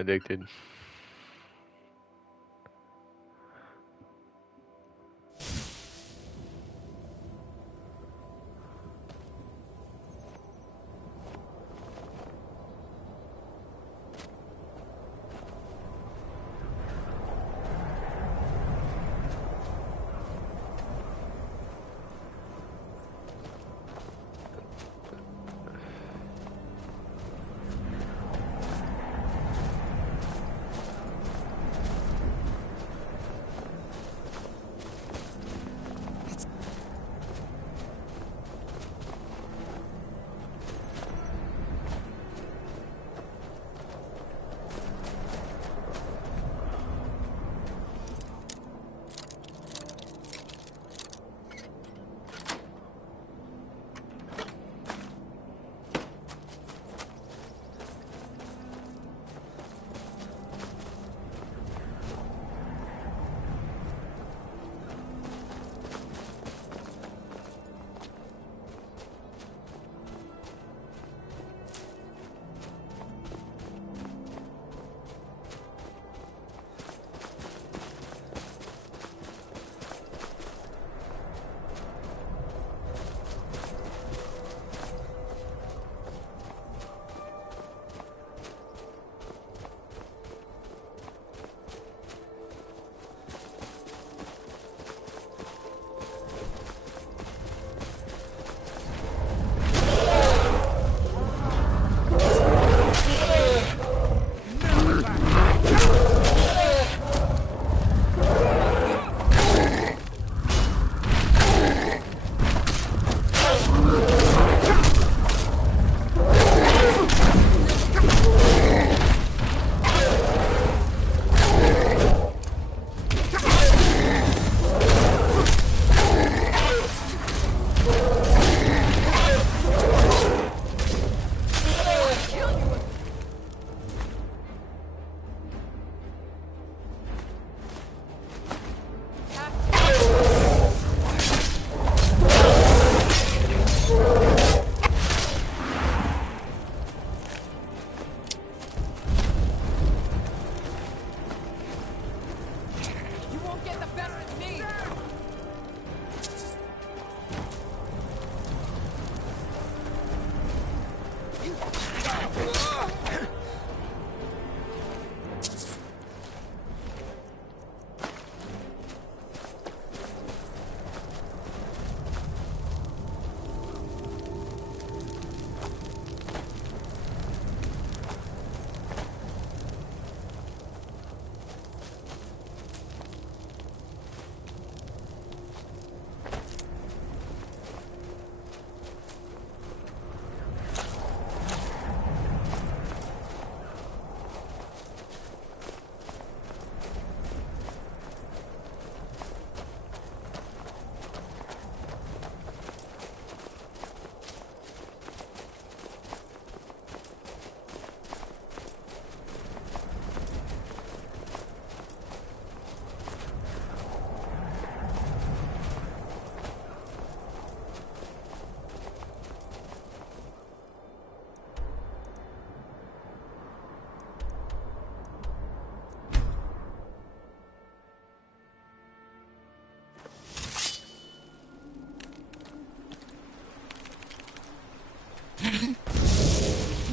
addicted.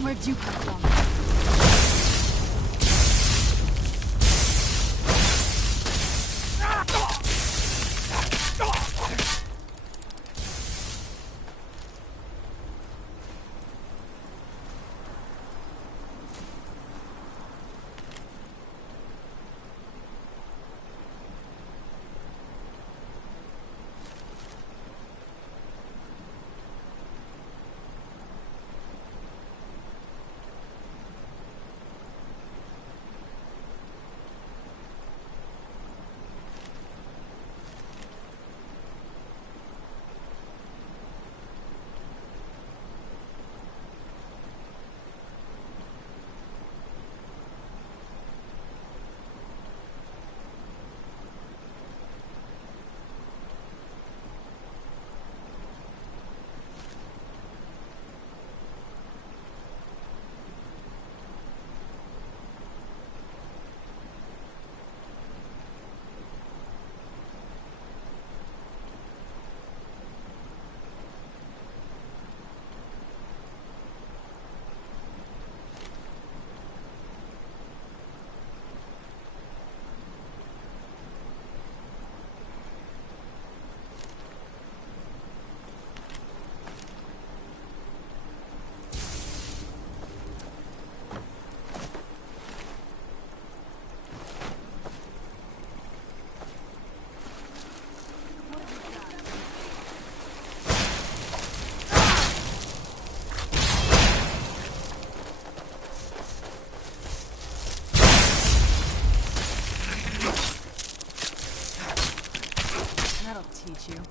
Where'd you come from? you.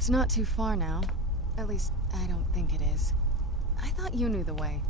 It's not too far now. At least, I don't think it is. I thought you knew the way.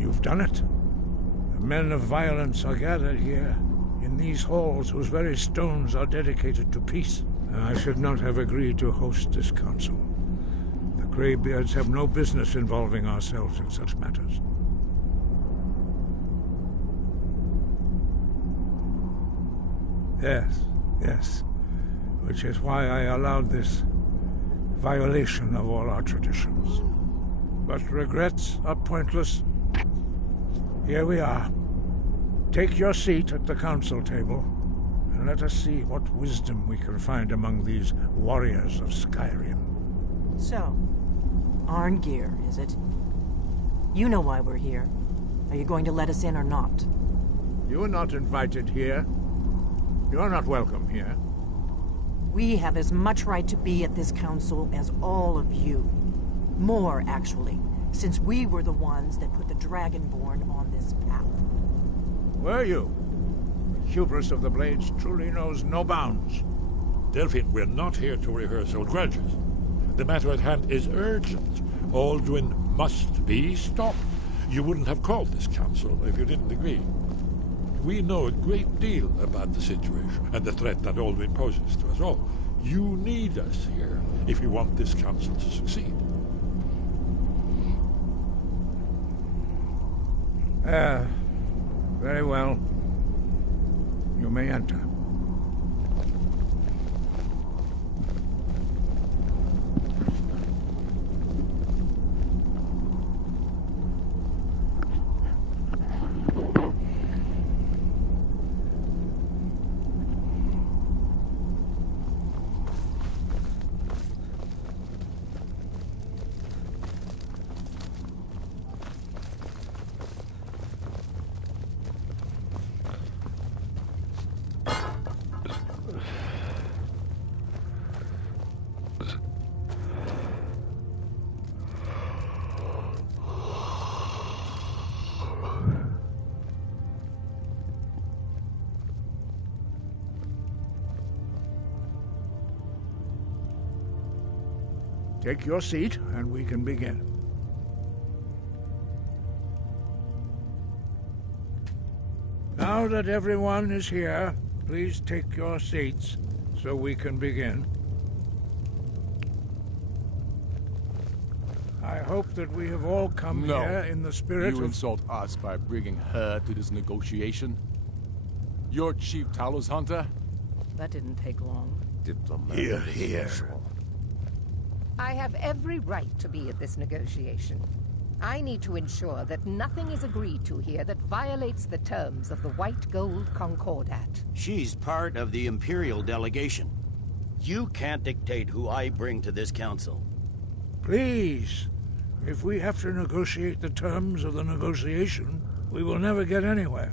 You've done it. The men of violence are gathered here, in these halls whose very stones are dedicated to peace. I should not have agreed to host this council. The Greybeards have no business involving ourselves in such matters. Yes. Which is why I allowed this violation of all our traditions. But regrets are pointless. Here we are. Take your seat at the council table, and let us see what wisdom we can find among these warriors of Skyrim. So, Arngeir, is it? You know why we're here. Are you going to let us in or not? You are not invited here. You're not welcome here. We have as much right to be at this council as all of you. More, actually, since we were the ones that put the Dragonborn on this path. Were you? The hubris of the Blades truly knows no bounds. Delphine, we're not here to rehearse old grudges. The matter at hand is urgent. Alduin must be stopped. You wouldn't have called this council if you didn't agree. We know a great deal about the situation and the threat that Alduin poses to us all. You need us here if you want this council to succeed. Very well. You may enter. Take your seat, and we can begin. Now that everyone is here, please take your seats so we can begin. I hope that we have all come here in the spirit You of... insult us by bringing her to this negotiation? You're Chief Talos Hunter? That didn't take long. Here. I have every right to be at this negotiation. I need to ensure that nothing is agreed to here that violates the terms of the White Gold Concordat. She's part of the Imperial delegation. You can't dictate who I bring to this council. Please, if we have to negotiate the terms of the negotiation, we will never get anywhere.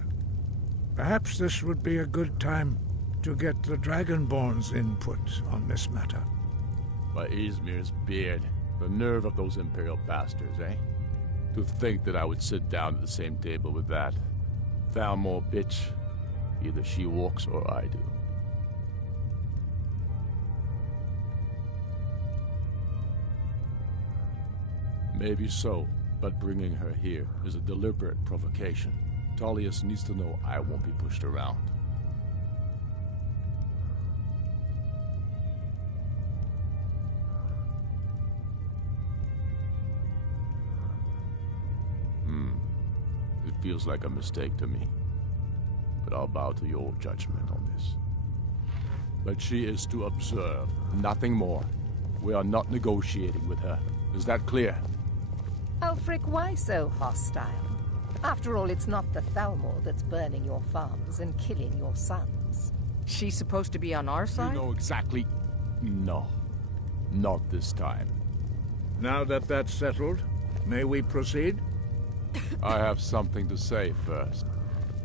Perhaps this would be a good time to get the Dragonborn's input on this matter. By Izmir's beard. The nerve of those Imperial bastards, eh? To think that I would sit down at the same table with that. Thalmor bitch. Either she walks or I do. Maybe so, but bringing her here is a deliberate provocation. Tullius needs to know I won't be pushed around. It feels like a mistake to me. But I'll bow to your judgment on this. But she is to observe, nothing more. We are not negotiating with her. Is that clear? Ulfric, why so hostile? After all, it's not the Thalmor that's burning your farms and killing your sons. She's supposed to be on our side? You know exactly... No. Not this time. Now that that's settled, may we proceed? I have something to say first.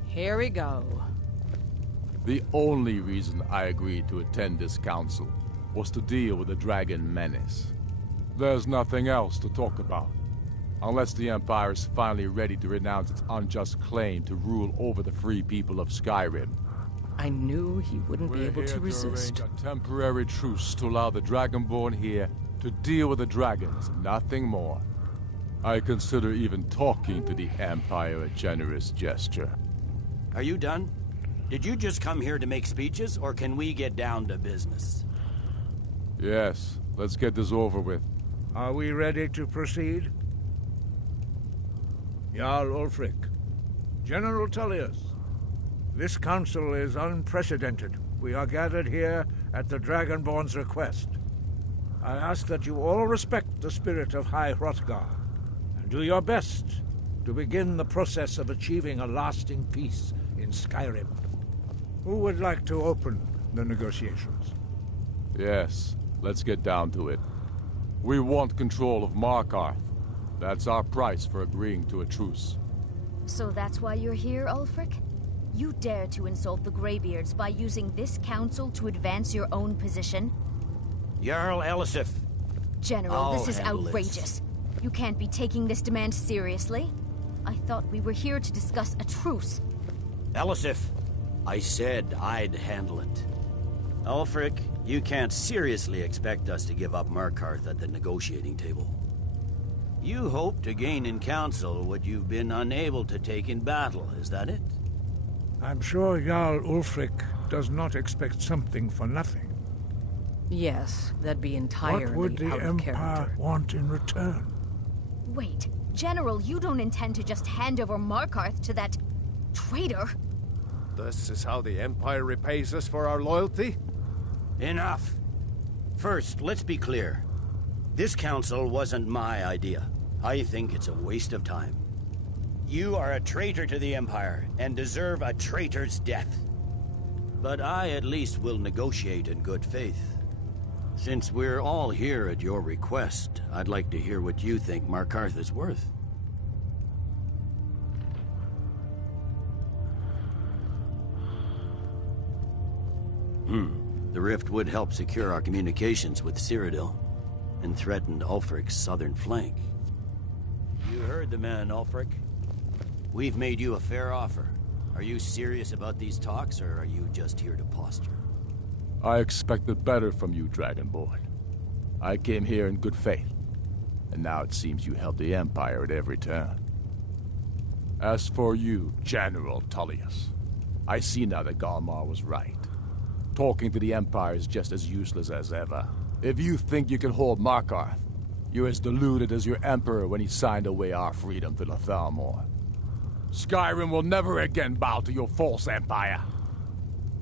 Here we go. The only reason I agreed to attend this council was to deal with the dragon menace. There's nothing else to talk about. Unless the Empire is finally ready to renounce its unjust claim to rule over the free people of Skyrim. I knew he wouldn't be able to resist. Arrange a temporary truce to allow the Dragonborn here to deal with the dragons, nothing more. I consider even talking to the Empire a generous gesture. Are you done? Did you just come here to make speeches, or can we get down to business? Yes, let's get this over with. Are we ready to proceed? Jarl Ulfric, General Tullius, this council is unprecedented. We are gathered here at the Dragonborn's request. I ask that you all respect the spirit of High Hrothgar, and do your best to begin the process of achieving a lasting peace in Skyrim. Who would like to open the negotiations? Yes, let's get down to it. We want control of Markarth. That's our price for agreeing to a truce. So that's why you're here, Ulfric? You dare to insult the Greybeards by using this council to advance your own position? Jarl Elisif. General, this is outrageous. You can't be taking this demand seriously. I thought we were here to discuss a truce. Elisif, I said I'd handle it. Ulfric, you can't seriously expect us to give up Markarth at the negotiating table. You hope to gain in council what you've been unable to take in battle, is that it? I'm sure Jarl Ulfric does not expect something for nothing. Yes, that'd be entirely What would the out of Empire character. want in return? Wait, General, you don't intend to just hand over Markarth to that traitor? This is how the Empire repays us for our loyalty? Enough. First, let's be clear. This council wasn't my idea. I think it's a waste of time. You are a traitor to the Empire, and deserve a traitor's death. But I at least will negotiate in good faith. Since we're all here at your request, I'd like to hear what you think Markarth is worth. The rift would help secure our communications with Cyrodiil, and threatened Ulfric's southern flank. You heard the man, Ulfric. We've made you a fair offer. Are you serious about these talks, or are you just here to posture? I expected better from you, Dragonborn. I came here in good faith, and now it seems you help the Empire at every turn. As for you, General Tullius, I see now that Galmar was right. Talking to the Empire is just as useless as ever. If you think you can hold Markarth, you're as deluded as your Emperor when he signed away our freedom to the Thalmor. Skyrim will never again bow to your false empire.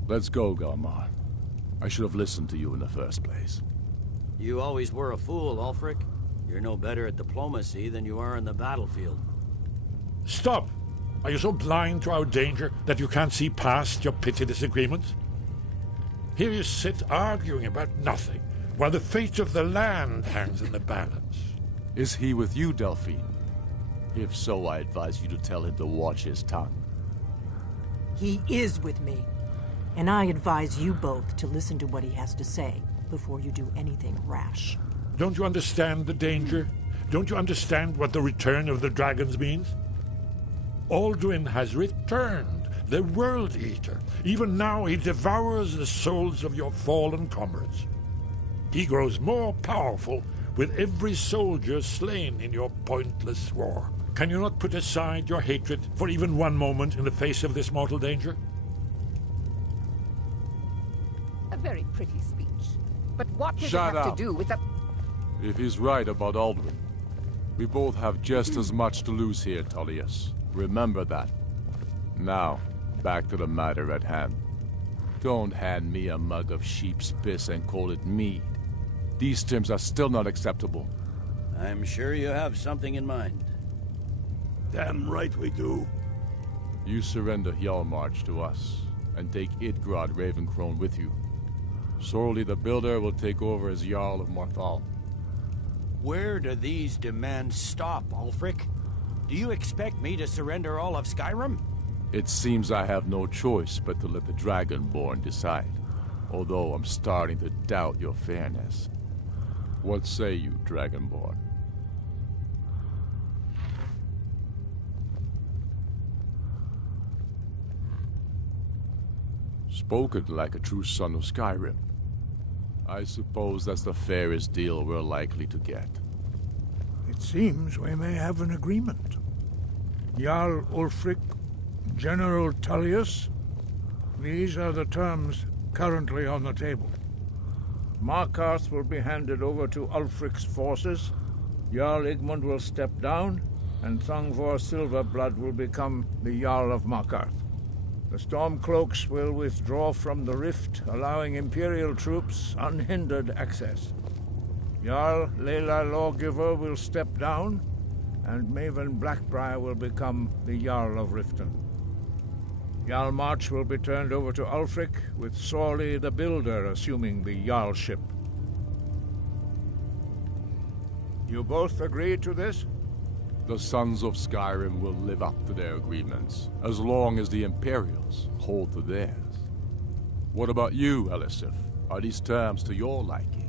Let's go, Galmar. I should have listened to you in the first place. You always were a fool, Ulfric. You're no better at diplomacy than you are in the battlefield. Stop! Are you so blind to our danger that you can't see past your petty disagreements? Here you sit arguing about nothing, while the fate of the land hangs in the balance. Is he with you, Delphine? If so, I advise you to tell him to watch his tongue. He is with me. And I advise you both to listen to what he has to say before you do anything rash. Don't you understand the danger? Don't you understand what the return of the dragons means? Alduin has returned, the World Eater. Even now he devours the souls of your fallen comrades. He grows more powerful with every soldier slain in your pointless war. Can you not put aside your hatred for even one moment in the face of this mortal danger? A very pretty speech. But what does Shut it have up. to do with the... If he's right about Alduin, we both have just as much to lose here, Tullius. Remember that. Now, back to the matter at hand. Don't hand me a mug of sheep's piss and call it mead. These terms are still not acceptable. I'm sure you have something in mind. Damn right we do. You surrender Hjalmarch to us, and take Idgrod Ravencrone with you. Sorli the Builder will take over as Jarl of Morthal. Where do these demands stop, Ulfric? Do you expect me to surrender all of Skyrim? It seems I have no choice but to let the Dragonborn decide, although I'm starting to doubt your fairness. What say you, Dragonborn? Spoken like a true son of Skyrim. I suppose that's the fairest deal we're likely to get. It It seems we may have an agreement. Jarl Ulfric, General Tullius, these are the terms currently on the table. Markarth will be handed over to Ulfric's forces, Jarl Igmund will step down, and Thungvor Silverblood will become the Jarl of Markarth. The Stormcloaks will withdraw from the rift, allowing Imperial troops unhindered access. Jarl Layla Lawgiver will step down, and Maven Blackbriar will become the Jarl of Riften. Jarl March will be turned over to Ulfric, with Sorley the Builder assuming the Jarlship. You both agree to this? The Sons of Skyrim will live up to their agreements, as long as the Imperials hold to theirs. What about you, Elisif? Are these terms to your liking?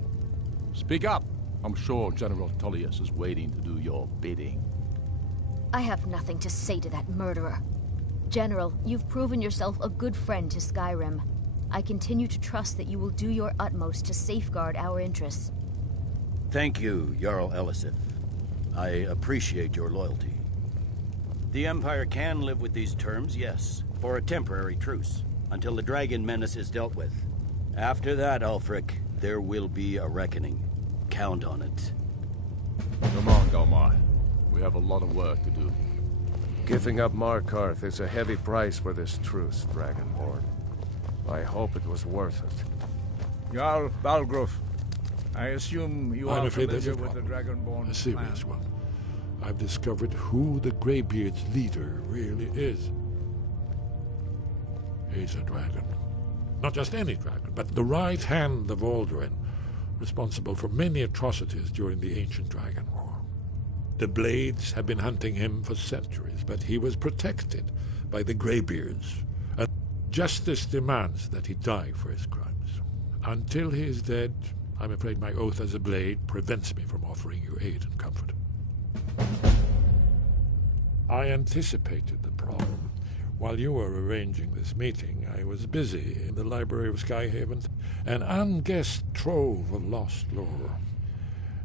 Speak up! I'm sure General Tullius is waiting to do your bidding. I have nothing to say to that murderer. General, you've proven yourself a good friend to Skyrim. I continue to trust that you will do your utmost to safeguard our interests. Thank you, Jarl Elisif. I appreciate your loyalty. The Empire can live with these terms, yes, for a temporary truce, until the dragon menace is dealt with. After that, Ulfric, there will be a reckoning. Count on it. Come on, Galmar. We have a lot of work to do. Giving up Markarth is a heavy price for this truce, Dragonborn. I hope it was worth it. Jarl Balgruf, I assume you I'm are afraid there's familiar a with the Dragonborn A serious plan. one. I've discovered who the Greybeard's leader really is. He's a dragon. Not just any dragon, but the right hand of Alduin, responsible for many atrocities during the Ancient Dragon War. The Blades have been hunting him for centuries, but he was protected by the Greybeards, and justice demands that he die for his crimes. Until he is dead, I'm afraid my oath as a Blade prevents me from offering you aid and comfort. I anticipated the problem. While you were arranging this meeting, I was busy in the library of Skyhaven, an unguessed trove of lost lore.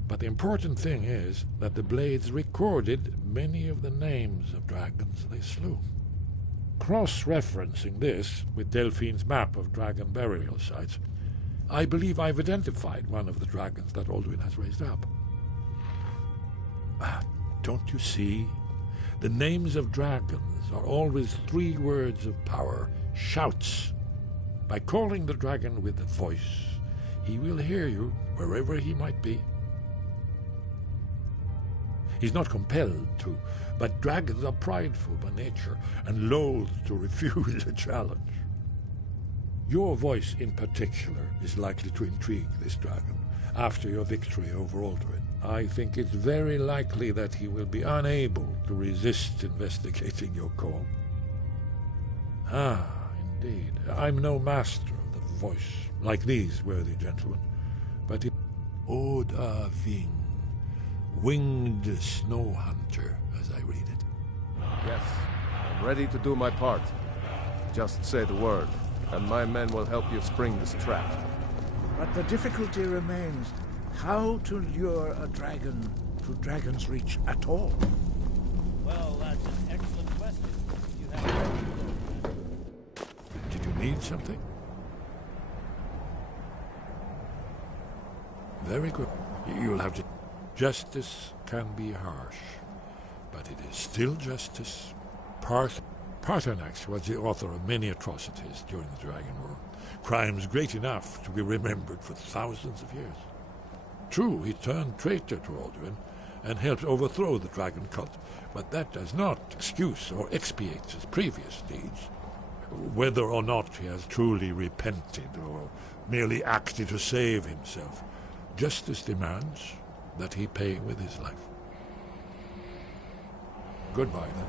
But the important thing is that the Blades recorded many of the names of dragons they slew. Cross-referencing this with Delphine's map of dragon burial sites, I believe I've identified one of the dragons that Alduin has raised up. Don't you see? The names of dragons are always 3 words of power, shouts. By calling the dragon with a voice, he will hear you wherever he might be. He's not compelled to, but dragons are prideful by nature and loath to refuse a challenge. Your voice in particular is likely to intrigue this dragon after your victory over Alduin. I think it's very likely that he will be unable to resist investigating your call. Ah, indeed. I'm no master of the voice, like these worthy gentlemen, but it... Oda Ving, winged snow hunter, as I read it. Yes, I'm ready to do my part. Just say the word, and my men will help you spring this trap. But the difficulty remains how to lure a dragon to Dragon's Reach at all. Well, that's an excellent question. You have... Did you need something? Very good. You'll have to... Justice can be harsh, but it is still justice. Paarthurnax was the author of many atrocities during the Dragon War. Crimes great enough to be remembered for thousands of years. True, he turned traitor to Alduin and helped overthrow the dragon cult, but that does not excuse or expiate his previous deeds. Whether or not he has truly repented or merely acted to save himself, justice demands that he pay with his life. Goodbye, then.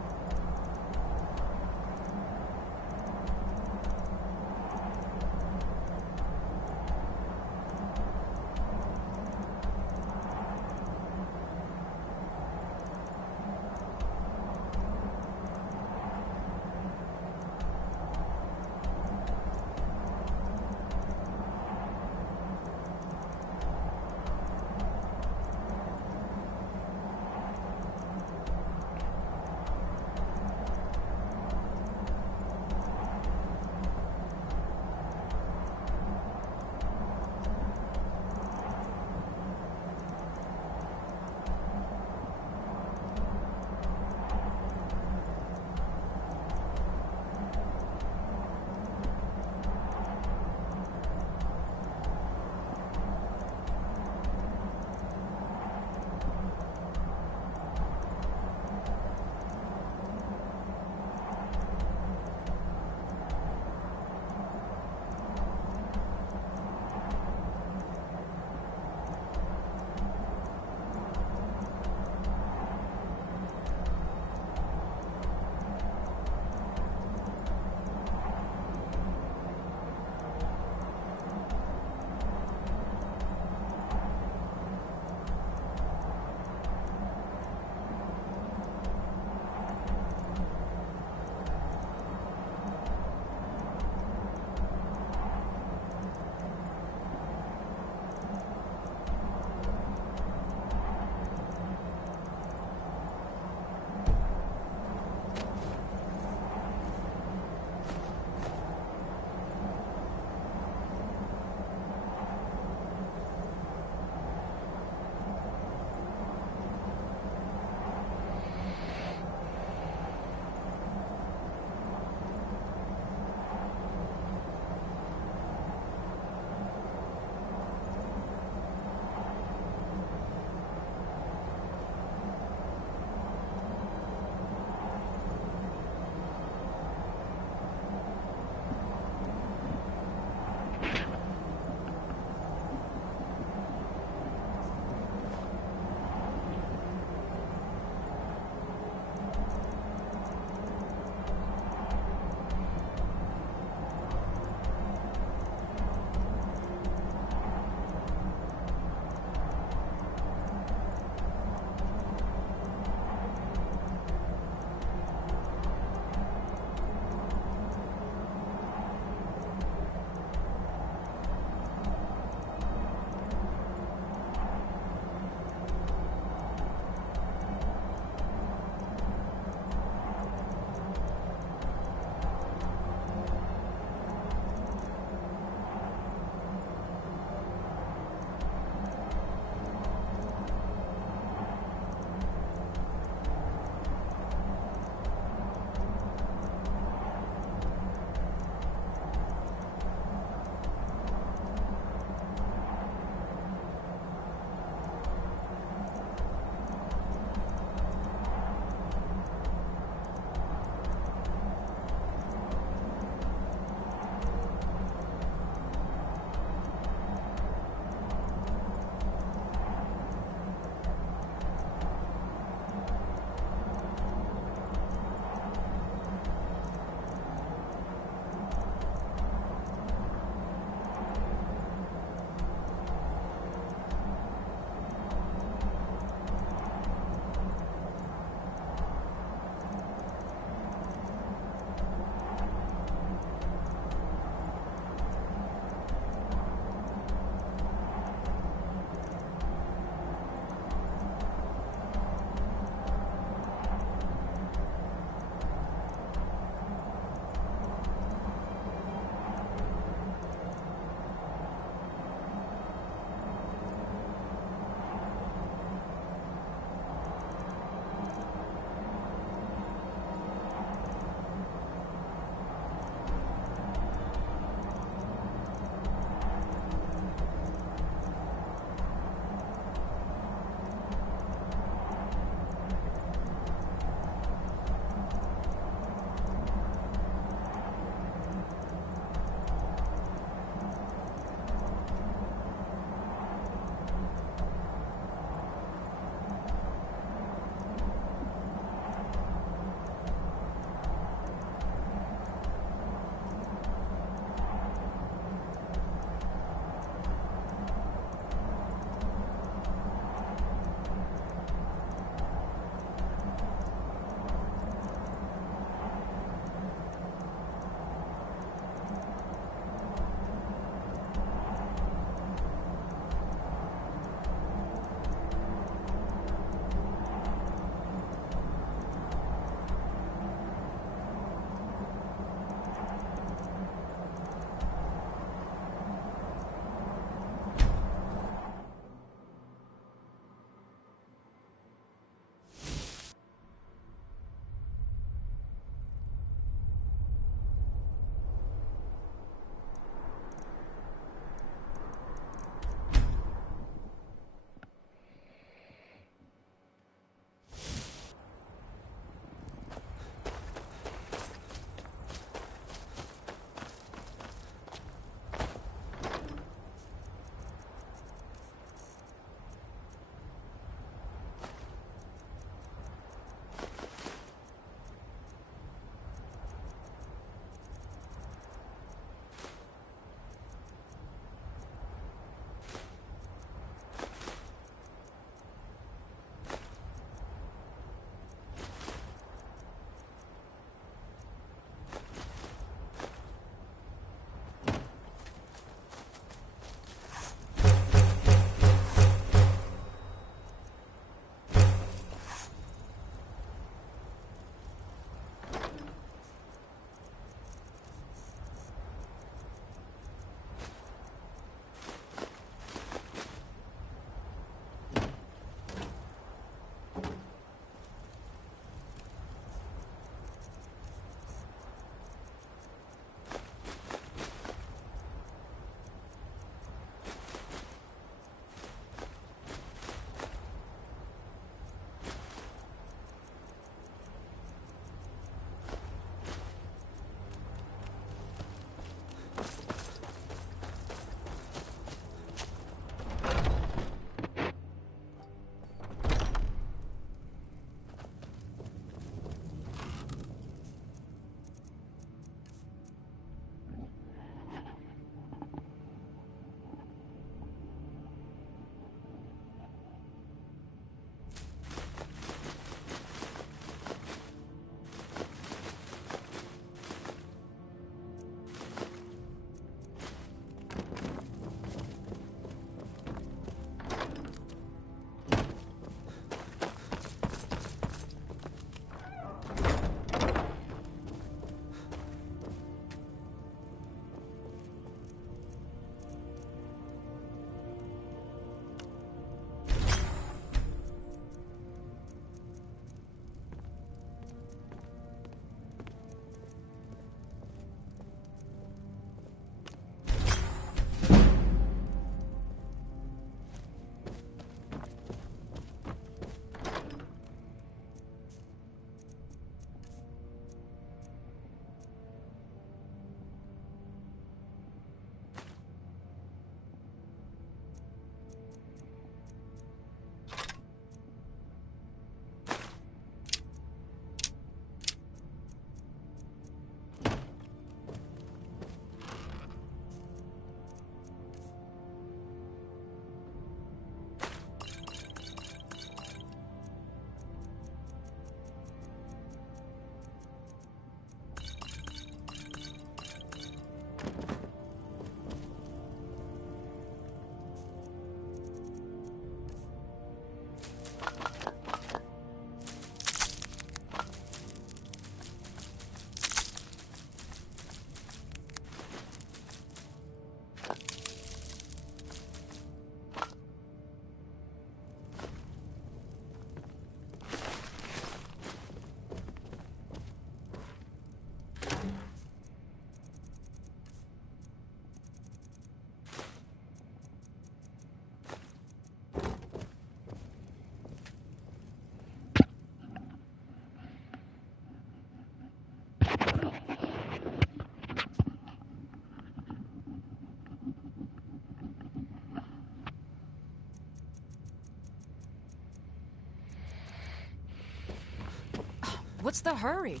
What's the hurry?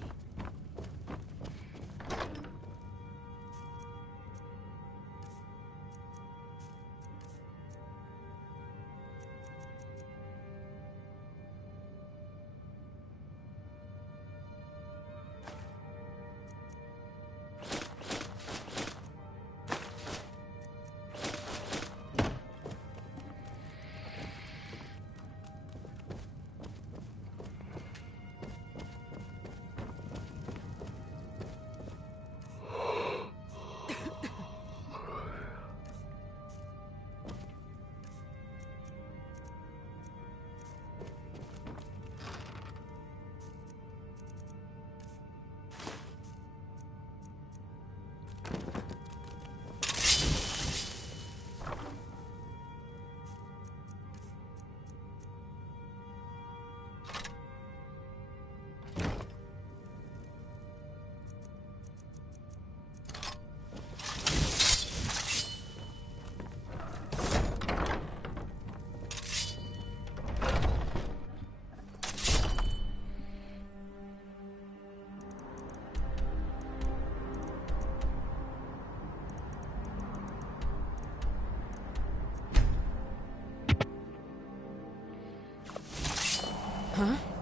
Huh?